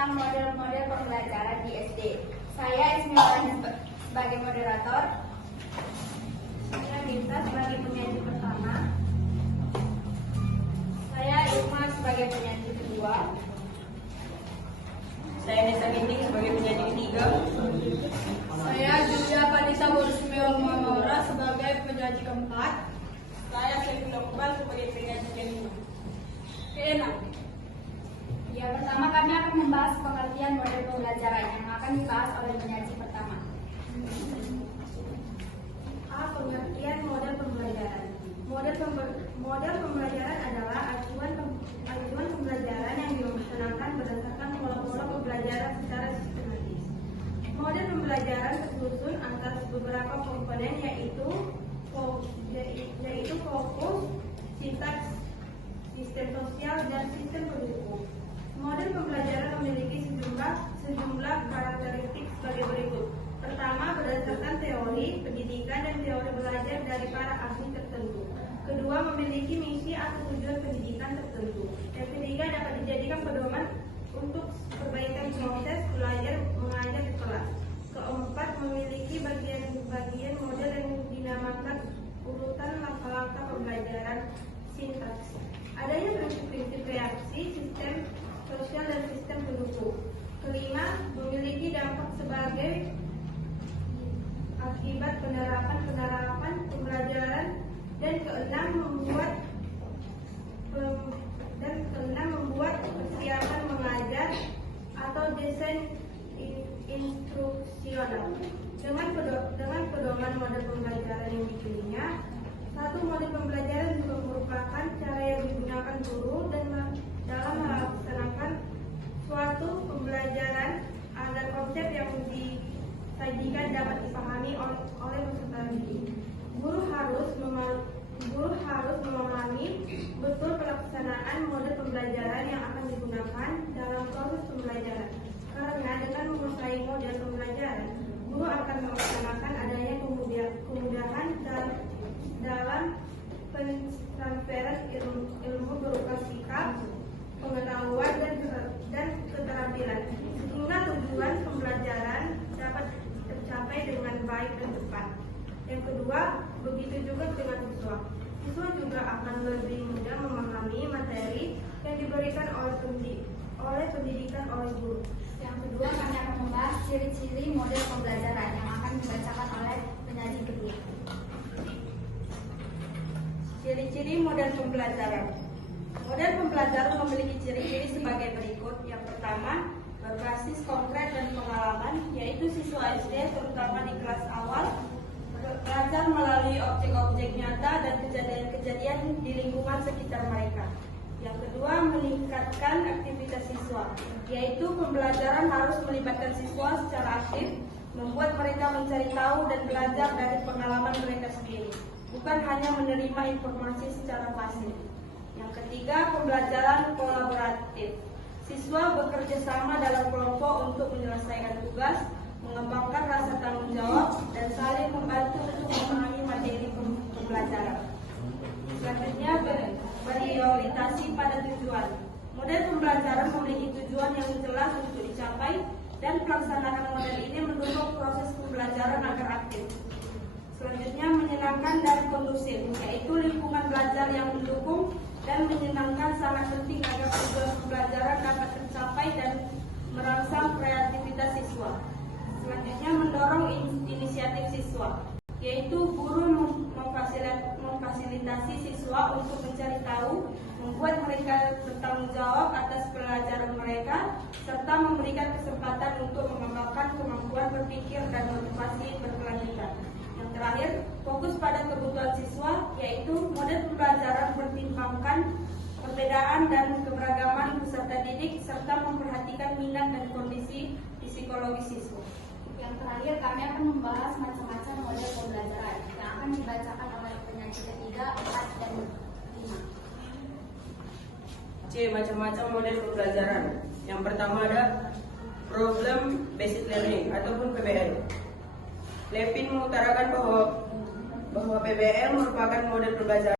tentang model-model pembelajaran di SD. Saya Ismail sebagai moderator. Saya Dinta sebagai penyaji pertama. Saya Irma sebagai penyaji kedua. Saya Nisa Ginting sebagai penyaji ketiga. Saya Julia Vanessa Borismil Maura sebagai penyaji keempat. Saya Saifullah Iqbal sebagai penyaji kelima. Keenam. Ya, pertama kami akan membahas pengertian model pembelajaran yang akan dibahas oleh penyaji pertama. Pengertian model pembelajaran. Model pembelajaran adalah acuan pembelajaran yang dilaksanakan berdasarkan pola-pola pembelajaran secara sistematis. Model pembelajaran tersusun atas beberapa komponen yaitu fokus, sintaks, sistem sosial, dan sistem pendukung. Model pembelajaran memiliki sejumlah karakteristik sebagai berikut. Pertama, berdasarkan teori pendidikan dan teori belajar dari para ahli tertentu. Kedua, memiliki misi atau tujuan pendidikan tertentu. Yang ketiga, dapat dijadikan pedoman untuk perbaikan proses belajar mengajar di kelas. Keempat, memiliki bagian-bagian model yang dinamakan urutan langkah-langkah pembelajaran sintaks. Adanya prinsip-prinsip reaksi, sistem sosial, dan sistem pendukung. Kelima, memiliki dampak sebagai akibat penerapan pembelajaran. Dan keenam, membuat persiapan mengajar atau desain instruksional. Dengan pedoman model pembelajaran yang dipilihnya, satu model pembelajaran juga merupakan cara yang digunakan guru dalam melaksanakan suatu pembelajaran agar konsep yang disajikan dapat dipahami oleh peserta didik. Guru harus memahami betul pelaksanaan model pembelajaran yang akan digunakan dalam proses pembelajaran. Karena dengan menguasai model pembelajaran, guru akan melaksanakan adanya kemudahan dalam pentransferan ilmu berupa sikap, pengetahuan, dan keterampilan, sehingga tujuan pembelajaran dapat tercapai dengan baik dan cepat. Yang kedua, begitu juga dengan siswa. Siswa juga akan lebih mudah memahami materi yang diberikan oleh pendidikan oleh guru. Yang kedua, kami akan membahas ciri-ciri model pembelajaran yang akan dibacakan oleh penyaji kedua. Ciri-ciri model pembelajaran. Model pembelajaran memiliki ciri-ciri sebagai berikut. Yang pertama, berbasis konkret dan pengalaman, yaitu siswa SD terutama di kelas awal belajar melalui objek-objek nyata dan kejadian-kejadian di lingkungan sekitar mereka. Yang kedua, meningkatkan aktivitas siswa, yaitu pembelajaran harus melibatkan siswa secara aktif, membuat mereka mencari tahu dan belajar dari pengalaman mereka sendiri, bukan hanya menerima informasi secara pasif. Yang ketiga, pembelajaran kolaboratif. Siswa bekerja sama dalam kelompok untuk menyelesaikan tugas, mengembangkan rasa tanggung jawab, dan saling membantu untuk memahami materi pembelajaran. Selanjutnya, berorientasi pada tujuan. Model pembelajaran memiliki tujuan yang jelas untuk dicapai, dan pelaksanaan model ini mendukung proses pembelajaran agar aktif. Selanjutnya, menyenangkan dan kondusif, yaitu lingkungan belajar yang mendukung dan menyenangkan sangat penting agar tujuan pembelajaran dapat tercapai dan merangsang kreativitas siswa. Selanjutnya, mendorong inisiatif siswa, yaitu guru memfasilitasi siswa untuk mencari tahu, membuat mereka bertanggung jawab atas pelajaran mereka, serta memberikan kesempatan untuk mengembangkan kemampuan berpikir dan motivasi berkelanjutan. Yang terakhir, fokus pada kebutuhan siswa, yaitu model pembelajaran mempertimbangkan perbedaan dan keberagaman peserta didik, serta memperhatikan minat dan kondisi psikologis siswa. Yang terakhir, kami akan membahas macam-macam model pembelajaran yang akan dibacakan oleh penyaji ketiga, 4, dan 5. C. Macam-macam model pembelajaran. Yang pertama ada Problem Based Learning ataupun PBL. Levin mengutarakan bahwa PBL merupakan model pembelajaran